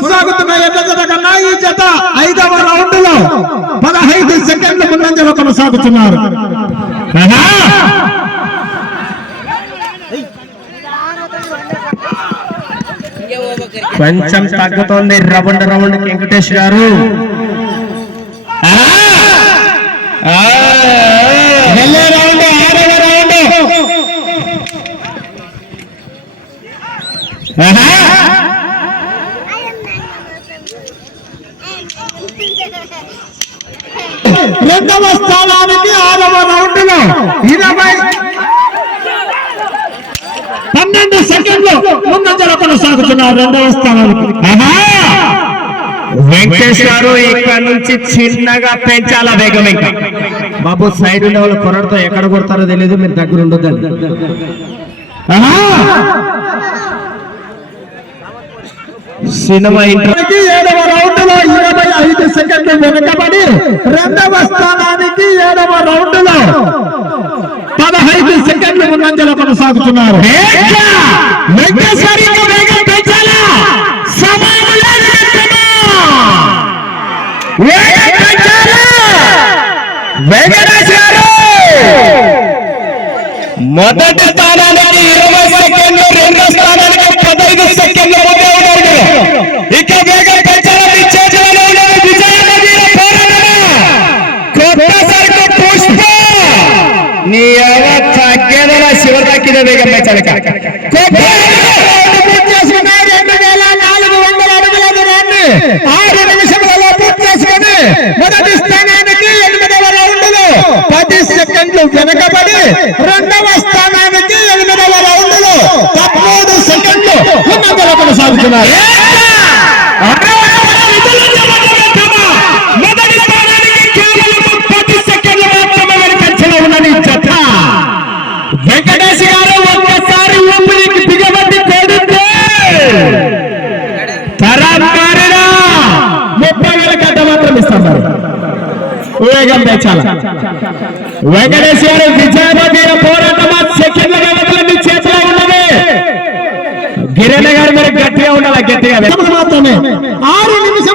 కొనసాగుతున్న ఎడ్ల జత కన్నా ఈ జత ఐదవ రౌండ్లో పదహైదు సెకండ్ల ముందంజలో కొనసాగుతున్నారు. కొంచెం తగ్గుతోంది. Round round. వెంకటేష్ గారు. రౌండ్ ఆరవ రౌండ్. రెండవ స్థానానికి ఆరవ రౌండ్లో ఇరవై పన్నెండు సెకండ్లు ముందంజలో కొనసాగుతున్నారు రెండవ స్థానానికి! వెంకటేష్ గారు ఇక్కడ నుంచి చిన్నగా పెంచాలా వేగం ఇంకా బాబు సైడ్ ఉన్న వాళ్ళు కొరడతో ఎక్కడ కొడతారో తెలియదు మీరు దగ్గర ఉండొద్దండి ఆహా! సినిమా ఇంటర్ ఏడవ రౌండ్లో ఇరవై ఐదు సెకండ్లు వెనుకబడి రెండవ స్థానానికి ఏడవ రౌండ్లో పదహైదు సెకండ్లు ముందంజలో కొనసాగుతున్నారు. మొదటి స్థానం ఇక. కొత్త పూర్తి చేసుకున్నారు రెండు వేల నాలుగు వందల అడుగుల దూరాన్ని ఆరు నిమిషములలో పూర్తి చేసుకుని మొదటి స్థానానికి ఎనిమిదవ రౌండ్లో పది సెకండ్లు వెనకబడి రెండవ స్థానానికి ఎనిమిదవ రౌండ్లో పదమూడు సెకండ్లు ముందంజలో కొనసాగుతున్నారు వేగం పెంచాల? వెంకటేష్ గారు విజయనగర పోరాటం సెకండ్ల వ్యవధిలో చేతిలో ఉన్నది. గిరణ్ గారు మరి గట్టిగా ఉండాలి? గట్టిగా మాత్రమే. ఆరు నిమిషముల